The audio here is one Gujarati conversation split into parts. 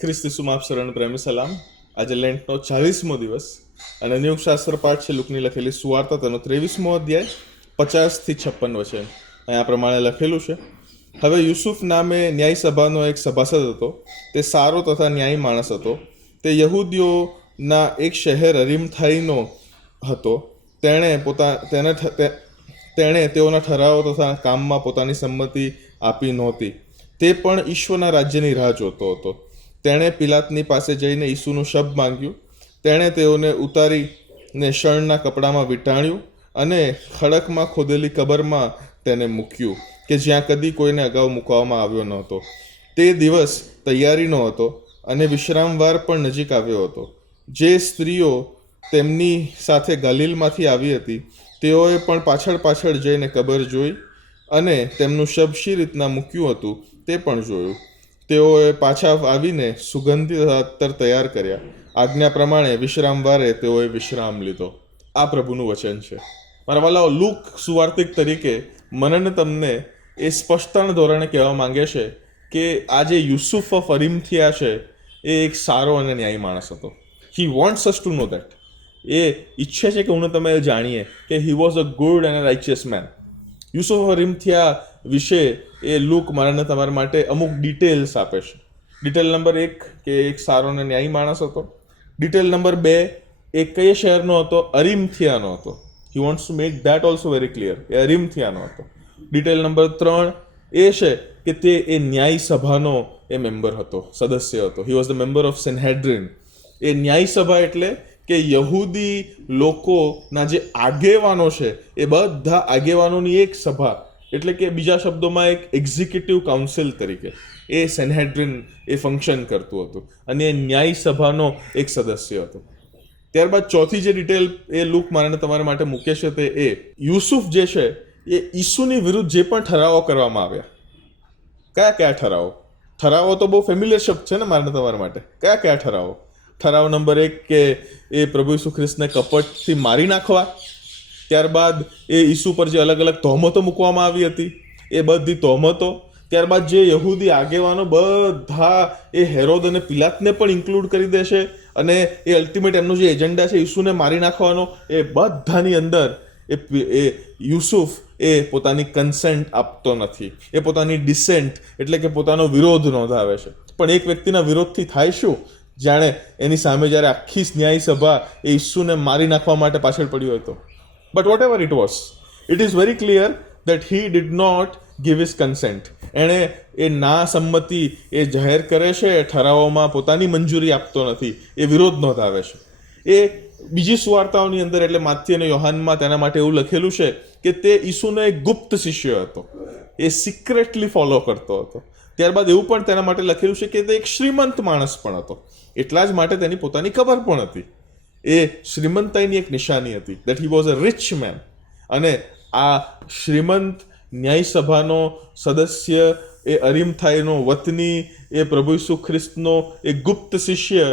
ખ્રિસ્ત ઈસુમાં આપ સર્વને પ્રેમી સલામ. આજે લેન્ટનો 40મો દિવસ અને નિયુક્ત શાસ્ત્ર પાઠ છે લુકની લખેલી સુવાર્તા તેનો 23મો અધ્યાય 50 થી 56 વચન. અહીંયા પ્રમાણે લખેલું છે: હવે યુસુફ નામે ન્યાય સભાનો એક સભાસદ હતો. તે સારો તથા ન્યાયી માણસ હતો. તે યહૂદીઓના એક શહેર અરીમથાઈનો હતો. તેણે તેઓના ઠરાવો તથા કામમાં પોતાની સંમતિ આપી નહોતી. તે પણ ઈશ્વરના રાજ્યની રાહ જોતો હતો. તેણે પિલાતની પાસે જઈને ઈસુનું શબ માંગ્યું. તેણે તેઓને ઉતારીને શણના કપડામાં વીંટાળ્યું અને ખડકમાં ખોદેલી કબરમાં તેને મૂક્યું કે જ્યાં કદી કોઈને અગાઉ મૂકવામાં આવ્યો ન હતો. તે દિવસ તૈયારીનો હતો અને વિશ્રામવાર પણ નજીક આવ્યો હતો. જે સ્ત્રીઓ તેમની સાથે ગાલિલમાંથી આવી હતી તેઓએ પણ પાછળ જઈને કબર જોઈ અને તેમનું શબ શી રીતના મૂક્યું હતું તે પણ જોયું. તેઓએ પાછા આવીને સુગંધિત અત્તર તૈયાર કર્યા. આજ્ઞા પ્રમાણે વિશ્રામવારે તેઓએ વિશ્રામ લીધો. આ પ્રભુનું વચન છે. મારા વાલાઓ, લૂક સુવાર્તિક તરીકે મને તમને એ સ્પષ્ટતાના ધોરણે કહેવા માંગે છે કે આ જે યુસુફ ઓફ અરીમથિયા છે એ એક સારો અને ન્યાયી માણસ હતો. He wants us to know that. એ ઈચ્છે છે કે હું તમે જાણીએ કે he was a good and righteous man. Yusuf of Arimathea વિશે એ લૂક મારાને તમારા માટે અમુક ડિટેલ્સ આપે છે. ડિટેલ નંબર 1 કે એક સારો અને ન્યાયી માણસ હતો. ડિટેલ નંબર 2, એ કઈ શહેરનો હતો? અરીમથિયાનો હતો. He wants to make that also very clear. એ અરીમથિયાનો હતો. ડિટેલ નંબર 3 એ છે કે તે એ ન્યાય સભાનો એ મેમ્બર હતો, સદસ્ય હતો. He was the member of Sanhedrin. એ ન્યાય સભા એટલે કે યહૂદી લોકોના જે આગેવાનો છે એ બધા આગેવાનોની એક સભા, એટલે કે બીજા શબ્દોમાં એક એક્ઝિક્યુટિવ કાઉન્સિલ તરીકે એ સેનહેડ્રિન એ ફંક્શન કરતું હતું અને એ ન્યાય સભાનો એક સદસ્ય હતો. ત્યારબાદ ચોથી જે ડિટેલ એ લૂક મારાને તમારા માટે મૂકે છે તે એ યુસુફ જે છે એ ઈસુની વિરુદ્ધ જે પણ ઠરાવો કરવામાં આવ્યા. કયા ઠરાવો? ઠરાવો તો બહુ ફેમિલિયર શબ્દ છે ને મારાને તમારા માટે. કયા ઠરાવો? ઠરાવ નંબર 1 કે એ પ્રભુ ઈસુ ખ્રિસ્તને કપટથી મારી નાખવા. ત્યારબાદ એ ઈસુ પર જે અલગ અલગ તહોમતો મૂકવામાં આવી હતી એ બધી તહોમતો. ત્યારબાદ જે યહૂદી આગેવાનો બધા એ હેરોદ અને પિલાતને પણ ઇન્ક્લુડ કરી દેશે અને એ અલ્ટિમેટ એમનો જે એજન્ડા છે ઈસુને મારી નાખવાનો, એ બધાની અંદર એ યુસુફ એ પોતાની કન્સેન્ટ આપતો નથી. એ પોતાની ડિસેન્ટ એટલે કે પોતાનો વિરોધ નોંધાવે છે. પણ એક વ્યક્તિના વિરોધથી થાય શું? જાણે એની સામે જ્યારે આખી ન્યાય સભા એ ઈસુને મારી નાખવા માટે પાછળ પડ્યો હતો. But whatever it was, it is very clear that he did not give his consent. એણે એ ના સંમતિ એ જાહેર કરે છે, ઠરાવોમાં પોતાની મંજૂરી આપતો નથી, એ વિરોધ નોંધાવે છે. એ બીજી સુવાર્તાઓની અંદર એટલે માથ્યુ અને યોહાનમાં તેના માટે એવું લખેલું છે કે તે ઈસુનો એક ગુપ્ત શિષ્ય હતો, એ સિક્રેટલી ફોલો કરતો હતો. ત્યારબાદ એવું પણ તેના માટે લખેલું છે કે તે એક શ્રીમંત માણસ પણ હતો. એટલા જ માટે તેની પોતાની કબર પણ હતી. એ શ્રીમંતાઈની એક નિશાની હતી, that he was a rich main. અને આ શ્રીમંત ન્યાય સભાનો સદસ્ય, એ અરીમથાઈનો વતની, એ પ્રભુ ઈસુ ખ્રિસ્તનો એક ગુપ્ત શિષ્ય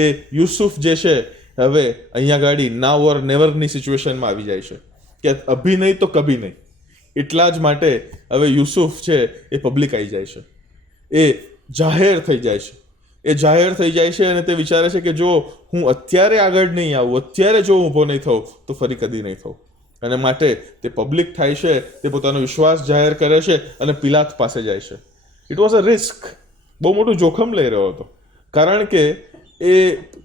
એ યુસુફ જે છે, હવે અહીંયા ગાડી નાવ ઓર નેવરની સિચ્યુએશનમાં આવી જાય છે કે અભી નહીં તો કભી નહીં. એટલા જ માટે હવે યુસુફ છે એ પબ્લિક આવી જાય છે, એ જાહેર થઈ જાય છે. એ જાહેર થઈ જાય છે અને તે વિચારે છે કે જો હું અત્યારે આગળ નહીં આવું, અત્યારે જો ઊભો નહીં થઉં તો ફરી કદી નહીં થઉં. અને માટે તે પબ્લિક થાય છે, તે પોતાનો વિશ્વાસ જાહેર કરે છે અને પિલાત પાસે જાય છે. It was a risk. બહુ મોટું જોખમ લઈ રહ્યો હતો, કારણ કે એ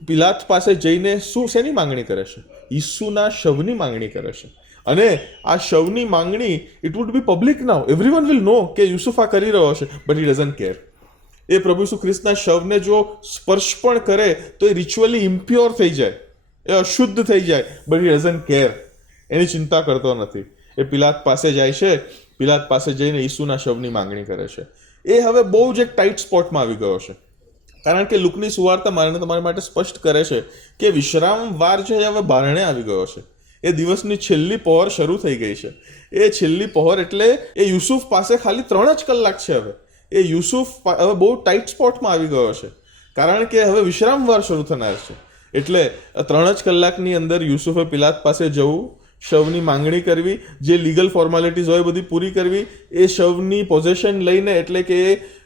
પિલાત પાસે જઈને શેની માંગણી કરે છે? ઈસુના શવની માંગણી કરે છે. અને આ શવની માંગણી it would be public now. Everyone will know કે યુસુફ આ કરી રહ્યો છે, બટ હી ડઝન્ટ કેર. એ પ્રભુ ઈસુ ખ્રિસ્તના શવને જો સ્પર્શ પણ કરે તો એ રિચ્યુઅલી ઇમ્પ્યોર થઈ જાય, એ અશુદ્ધ થઈ જાય, બટ હી ડઝન્ટ કેર. એની ચિંતા કરતો નથી. એ પિલાત પાસે જાય છે. પિલાત પાસે જઈને ઈસુના શવની માંગણી કરે છે. એ હવે બહુ જ એક ટાઈટ સ્પોટમાં આવી ગયો છે, કારણ કે લુકની સુવાર્તા મારાને તમારા માટે સ્પષ્ટ કરે છે કે વિશ્રામવાર જે હવે બારણે આવી ગયો છે. એ દિવસની છેલ્લી પહોર શરૂ થઈ ગઈ છે. એ છેલ્લી પહોર એટલે એ યુસુફ પાસે ખાલી 3 જ કલાક છે. હવે એ યુસુફ હવે બહુ ટાઈટ સ્પોટમાં આવી ગયો છે, કારણ કે હવે વિશ્રામવાર શરૂ થનાર છે. એટલે 3 જ કલાકની અંદર યુસુફે પિલાત પાસે જવું, શવની માંગણી કરવી, જે લીગલ ફોર્માલિટીઝ હોય બધી પૂરી કરવી, એ શવની પોઝેશન લઈને એટલે કે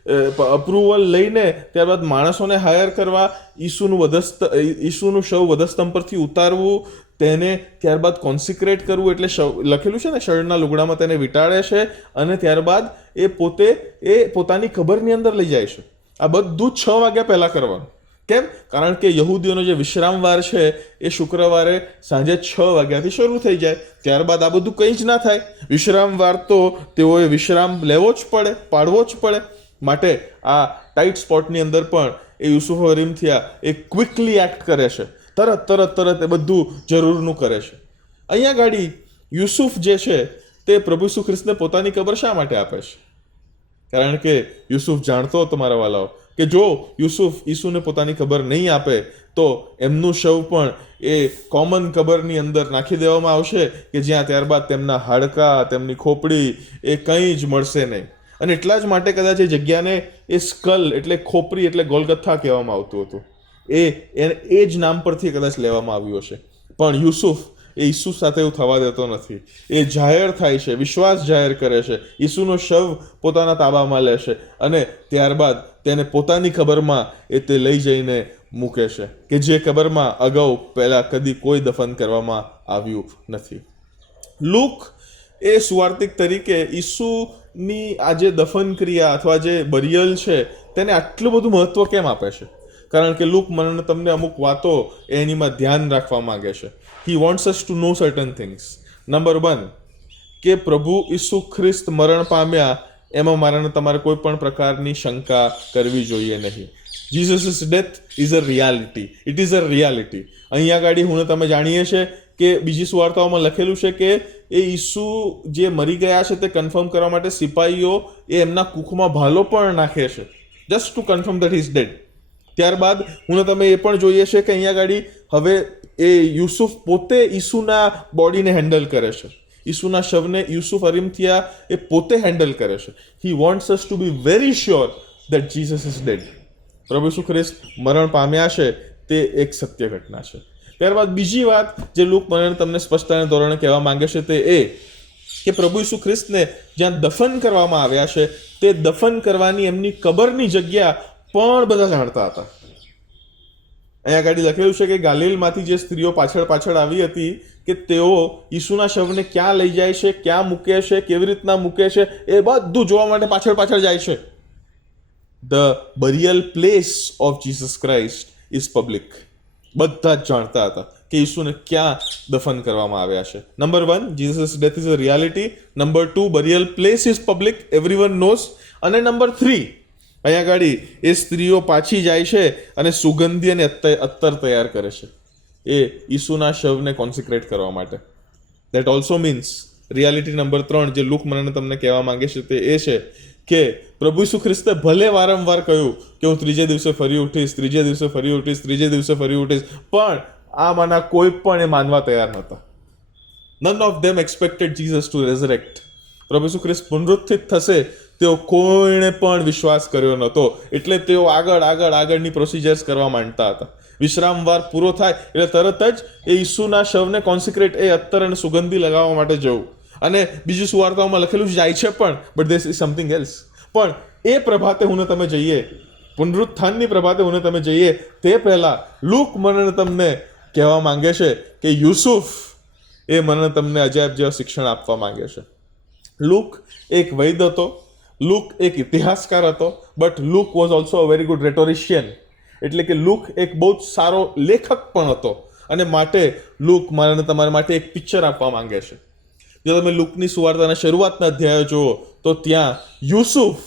અપ્રુવલ લઈને ત્યારબાદ માણસોને હાયર કરવા, ઈસુનું શવ વધસ્તંભ પરથી ઉતારવું, તેને ત્યારબાદ કોન્સિક્રેટ કરવું, એટલે લખેલું છે ને શણના લુગડામાં તેને વીંટાળે છે અને ત્યારબાદ એ પોતાની કબરની અંદર લઈ જાય છે. આ બધું 6 વાગ્યા પહેલાં કરવાનું. કેમ? કારણ કે યહૂદીઓનો જે વિશ્રામવાર છે એ શુક્રવારે સાંજે 6 વાગ્યાથી શરૂ થઈ જાય. ત્યારબાદ આ બધું કંઈ જ ના થાય. વિશ્રામવાર તો તેઓએ વિશ્રામ લેવો જ પડે, પાડવો જ પડે. માટે આ ટાઈટ સ્પોટની અંદર પણ એ યુસુફ અરિમથિયા એ ક્વિકલી એક્ટ કરે છે. તરત એ બધું જરૂરનું કરે છે. અહીંયા ગાડી યુસુફ જે છે તે પ્રભુ ઈસુ ખ્રિસ્તને પોતાની કબર શા માટે આપે છે? કારણ કે યુસુફ જાણતો હતો, મારા વાલાઓ, કે જો યુસુફ ઈસુને પોતાની ખબર નહીં આપે તો એમનું શવ પણ એ કોમન કબરની અંદર નાખી દેવામાં આવશે કે જ્યાં ત્યારબાદ તેમના હાડકાં, તેમની ખોપડી એ કંઈ જ મળશે નહીં. અને એટલા જ માટે કદાચ એ જગ્યાને એ સ્કલ એટલે ખોપરી એટલે ગોલગથ્થા કહેવામાં આવતું હતું. એ જ નામ પરથી કદાચ લેવામાં આવ્યું હશે. પણ યુસુફ એ ઈસુ સાથે એવું થવા દેતો નથી. એ જાહેર થાય છે, વિશ્વાસ જાહેર કરે છે, ઈસુનો શવ પોતાના તાબામાં લે છે અને ત્યારબાદ તેને પોતાની કબરમાં એ તે લઈ જઈને મૂકે છે કે જે કબરમાં અગાઉ પહેલાં કદી કોઈ દફન કરવામાં આવ્યું નથી. લૂક એ સુવાર્તિક તરીકે ઈસુની આ જે દફન ક્રિયા અથવા જે બરિયલ છે તેને આટલું બધું મહત્વ કેમ આપે છે? કારણ કે લૂક મને તમને અમુક વાતો એનીમાં ધ્યાન રાખવા માંગે છે. He wants us to know certain things. Number 1 કે પ્રભુ ઈસુ ખ્રિસ્ત મરણ પામ્યા એમાં મારાને તમારે કોઈ પણ પ્રકારની શંકા કરવી જોઈએ નહીં. Jesus death is a reality. It is a reality. અહીંયા ગાડી હું તમે જાણીએ છીએ કે બીજી સુવાર્તાઓમાં લખેલું છે કે એ ઈસુ જે મરી ગયા છે તે કન્ફર્મ કરવા માટે સિપાહીઓ એ એમના કુખમાં ભાલો પણ નાખે છે, just to confirm that is dead. ત્યારબાદ હું તમે એ પણ જોઈએ છે કે અહીંયા ગાડી હવે એ યુસુફ પોતે ઈસુના બોડીને હેન્ડલ કરે છે. ઈસુના શવને યુસુફ અરિમથિયા એ પોતે હેન્ડલ કરે છે. He wants us to be very sure that Jesus is dead. પ્રભુ ઈસુ ખ્રિસ્ત મરણ પામ્યા છે તે એક સત્ય ઘટના છે. ત્યારબાદ બીજી વાત જે લૂક મને તમને સ્પષ્ટતાના ધોરણે કહેવા માંગે છે તે એ કે પ્રભુ ઈસુ ખ્રિસ્તને જ્યાં દફન કરવામાં આવ્યા છે તે દફન કરવાની એમની કબરની જગ્યા પણ બધા જાણતા હતા. અહીંયા આગળ લખેલું છે કે ગાલિલમાંથી જે સ્ત્રીઓ પાછળ આવી હતી કે તેઓ ઈસુના શવને ક્યાં લઈ જાય છે, ક્યાં મૂકે છે, કેવી રીતના મૂકે છે, એ બધું જોવા માટે પાછળ જાય છે. The burial place of Jesus Christ is public. બધા જ જાણતા હતા કે ઈસુને ક્યાં દફન કરવામાં આવ્યા છે. Number 1 Jesus death is a reality. Number 2 burial place is public, everyone knows. અને નંબર 3 અહીંયા ગાડી એ સ્ત્રીઓ પાછી જાય છે અને સુગંધી અને અત્તર તૈયાર કરે છે એ ઈસુના શવને કોન્સિક્રેટ કરવા માટે. That also means reality number 3 જે લૂક મને તમને કહેવા માંગે છે તે એ છે કે પ્રભુ ઈસુ ખ્રિસ્તે ભલે વારંવાર કહ્યું કે હું ત્રીજે દિવસે ફરી ઉઠીશ, ત્રીજે દિવસે ફરી ઉઠીશ, ત્રીજે દિવસે ફરી ઉઠીશ, પણ આમાંના કોઈ પણ એ માનવા તૈયાર નહોતા. None of them expected Jesus to resurrect. પ્રભુ ઈસુ ખ્રિસ્ત પુનરુત્થિત થશે તેઓ કોઈને પણ વિશ્વાસ કર્યો નહોતો. એટલે તેઓ આગળની પ્રોસિજર્સ કરવા માંગતા હતા. વિશ્રામવાર પૂરો થાય એટલે તરત જ એ ઈસુના શવને કોન્સિક્રેટ એ અત્તર અને સુગંધી લગાવવા માટે જવું. અને બીજી સુવાર્તાઓમાં લખેલું જાય છે પણ but this is something else. પણ એ પ્રભાતે હું તમે જઈએ, પુનરુત્થાનની પ્રભાતે હું તમે જઈએ તે પહેલા લૂક મને તમને કહેવા માંગે છે કે યુસુફ એ મને તમને અજાયબ જેવા શિક્ષણ આપવા માંગે છે. લૂક એક વૈદ હતો, લૂક એક ઇતિહાસકાર હતો, but Luke was also a very good rhetorician. એટલે કે લૂક એક બહુ જ સારો લેખક પણ હતો અને માટે લૂક મને તમારા માટે એક પિક્ચર આપવા માંગે છે. જો તમે લૂકની સુવાર્તાના શરૂઆતના અધ્યાયો જુઓ તો ત્યાં યુસુફ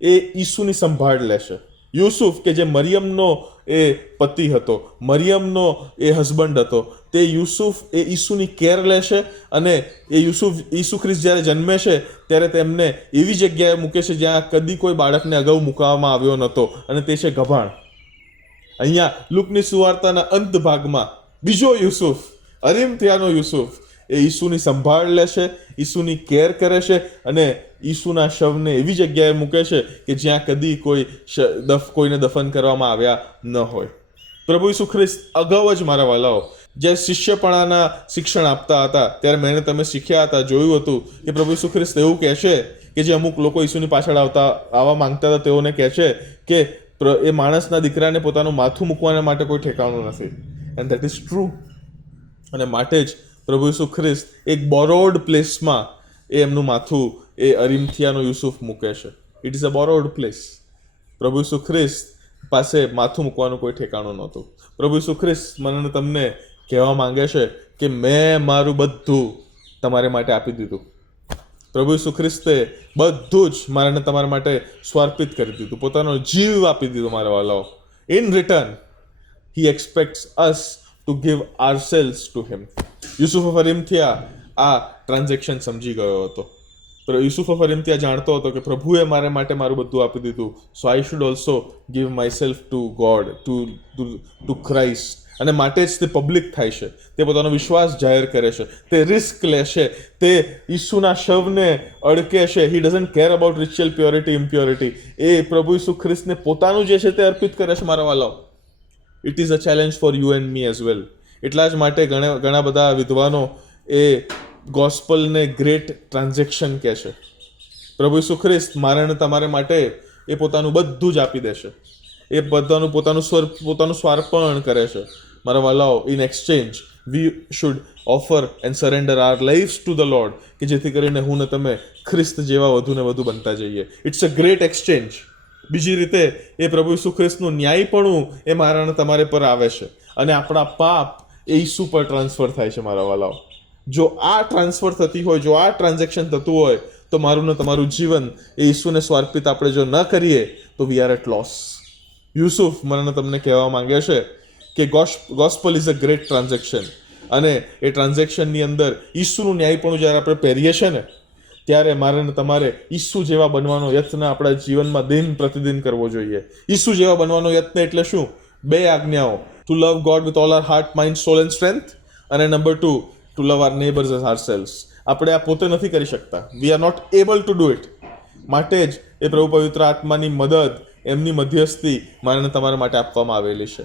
એ ઈસુની સંભાળ લેશે. યુસુફ કે જે મરિયમનો એ પતિ હતો, મરિયમનો એ હસબન્ડ હતો, તે યુસુફ એ ઈસુની કેર લેશે અને એ ઈસુ ખ્રિસ્ત જ્યારે જન્મે છે ત્યારે તેમને એવી જગ્યાએ મૂકે છે જ્યાં કદી કોઈ બાળકને અગાઉ મૂકવામાં આવ્યો નહોતો અને તે છે ગભાણ. અહીંયા લૂકની સુવાર્તાના અંત ભાગમાં બીજો યુસુફ, અરિમથિયાનો યુસુફ એ ઈસુની સંભાળ લેશે, ઈસુની કેર કરે છે અને ઈસુના શવને એવી જગ્યાએ મૂકે છે કે જ્યાં કદી કોઈને દફન કરવામાં આવ્યા ન હોય. પ્રભુ ઈસુ ખ્રિસ્ત અગાઉ જ મારા વાલાઓ જે શિષ્યપણાના શિક્ષણ આપતા હતા ત્યારે મેં તમે શીખ્યા હતા, જોયું હતું કે પ્રભુ ઈસુ ખ્રિસ્ત એવું કહે છે કે જે અમુક લોકો ઈસુની પાછળ આવવા માંગતા હતા તેઓને કહે છે કે એ માણસના દીકરાને પોતાનું માથું મૂકવાના માટે કોઈ ઠેકાણું નથી. And that is true. અને માટે જ પ્રભુ ઈસુ ખ્રિસ્ત એક બોરોડ પ્લેસમાં એમનું માથું એ અરિમથિયાનો યુસુફ મૂકે છે. It is a borrowed place. પ્રભુ ઈસુ ખ્રિસ્ત પાસે માથું મૂકવાનું કોઈ ઠેકાણું નહોતું. પ્રભુ ઈસુ ખ્રિસ્ત મને તમને કહેવા માંગે છે કે મેં મારું બધું તમારે માટે આપી દીધું. પ્રભુ ઈસુ ખ્રિસ્તે બધું જ મારાને તમારા માટે સ્વાર્પિત કરી દીધું, પોતાનો જીવ આપી દીધો મારા વાલાઓ. In return he expects us to give ourselves to him. Yusuf of Arimathea આ ટ્રાન્ઝેક્શન સમજી ગયો હતો. યુસુફ ઓફ અરિમથિયા જાણતો હતો કે પ્રભુએ મારા માટે મારું બધું આપી દીધું, so I should also give myself to God, to Christ. અને માટે જ તે પબ્લિક થાય છે, તે પોતાનો વિશ્વાસ જાહેર કરે છે, તે રિસ્ક લે છે, તે ઈસુના શવને અડકે છે. He doesn't care about ritual purity impurity. એ પ્રભુ ઈસુ ખ્રિસ્તને પોતાનું જે છે તે અર્પિત કરે છે મારા વાલાઓ. It is a challenge for you and me as well. એટલા જ માટે ઘણા બધા વિદ્વાનો એ ગોસ્પલને ગ્રેટ ટ્રાન્ઝેક્શન કહે છે. પ્રભુ ઈસુ ખ્રિસ્ત મારે અને તમારે માટે એ પોતાનું બધું જ આપી દેશે. એ બધાનું પોતાનું સ્વાર્પણ કરે છે મારા વાલાઓ. In exchange we should offer and surrender our lives to the Lord, કે જેથી કરીને હું ને તમે ખ્રિસ્ત જેવા વધુ ને વધુ બનતા જઈએ. It's a great exchange. બીજી રીતે એ પ્રભુ ઈસુ ખ્રિસ્તનું ન્યાયપણું એ મારા અને તમારે પર આવે છે, અને આપણા પાપ એ ઈસુ પર ટ્રાન્સફર થાય છે મારા વાલાઓ. જો આ ટ્રાન્સફર થતી હોય, જો આ ટ્રાન્ઝેક્શન થતું હોય, તો મારું ને તમારું જીવન એ ઈસુને સ્વાર્પિત આપણે જો ન કરીએ તો we are at loss. Yusuf મને તમને કહેવા માંગે છે કે gospel is a great transaction, અને એ ટ્રાન્ઝેક્શનની અંદર ઈસુનું ન્યાયપણું જ્યારે આપણે પહેરીએ છીએ ને, ત્યારે મારે ને તમારે ઈસુ જેવા બનવાનો યત્ન આપણા જીવનમાં દિન પ્રતિદિન કરવો જોઈએ. ઈસુ જેવા બનવાનો યત્ન એટલે શું? 2 આજ્ઞાઓ: to love God with all our heart, mind, soul and strength, અને number 2, to love our neighbours as ourselves. આપણે આ પોતે નથી કરી શકતા. We are not able to do it. માટે જ એ પ્રભુ પવિત્ર આત્માની મદદ, એમની મધ્યસ્થી મારાને તમારા માટે આપવામાં આવેલી છે,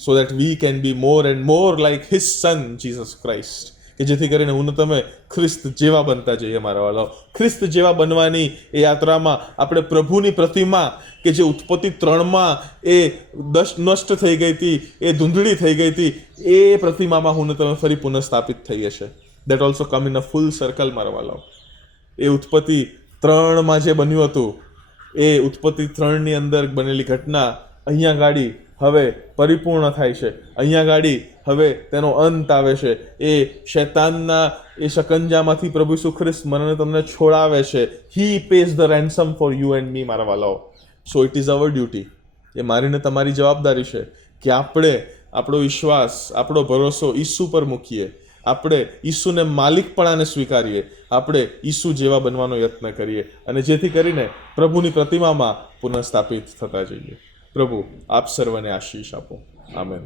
so that we can be more and more like his son Jesus Christ, કે જેથી કરીને હું તમે ખ્રિસ્ત જેવા બનતા જઈએ મારા વાલાઓ. ખ્રિસ્ત જેવા બનવાની એ યાત્રામાં આપણે પ્રભુની પ્રતિમા કે જે ઉત્પત્તિ 3માં એ નષ્ટ થઈ ગઈ હતી, એ ધૂંધળી થઈ ગઈ હતી, એ પ્રતિમામાં હું તમે ફરી પુનઃસ્થાપિત થઈએ છે. That also come in a full circle મારા વાલાઓ. એ ઉત્પત્તિ 3માં જે બન્યું હતું, એ ઉત્પત્તિ 3ની અંદર બનેલી ઘટના અહીંયા ગાડી હવે પરિપૂર્ણ થાય છે. અહીંયા ગાડી હવે તેનો અંત આવે છે. એ શૈતાનના એ શકંજામાંથી પ્રભુ ઈસુ ખ્રિસ્ત મને તમને છોડાવે છે. He pays the ransom for you and me મારા વાલાઓ. So it is our duty. એ મારીને તમારી જવાબદારી છે કે આપણે આપણો વિશ્વાસ, આપણો ભરોસો ઈસુ પર મૂકીએ. આપણે ઈસુને માલિકપણાને સ્વીકારીએ. આપણે ઈસુ જેવા બનવાનો યત્ન કરીએ, અને જેથી કરીને પ્રભુની પ્રતિમામાં પુનઃસ્થાપિત થતા જઈએ. પ્રભુ આપ સર્વને આશીષ આપો. આમેન.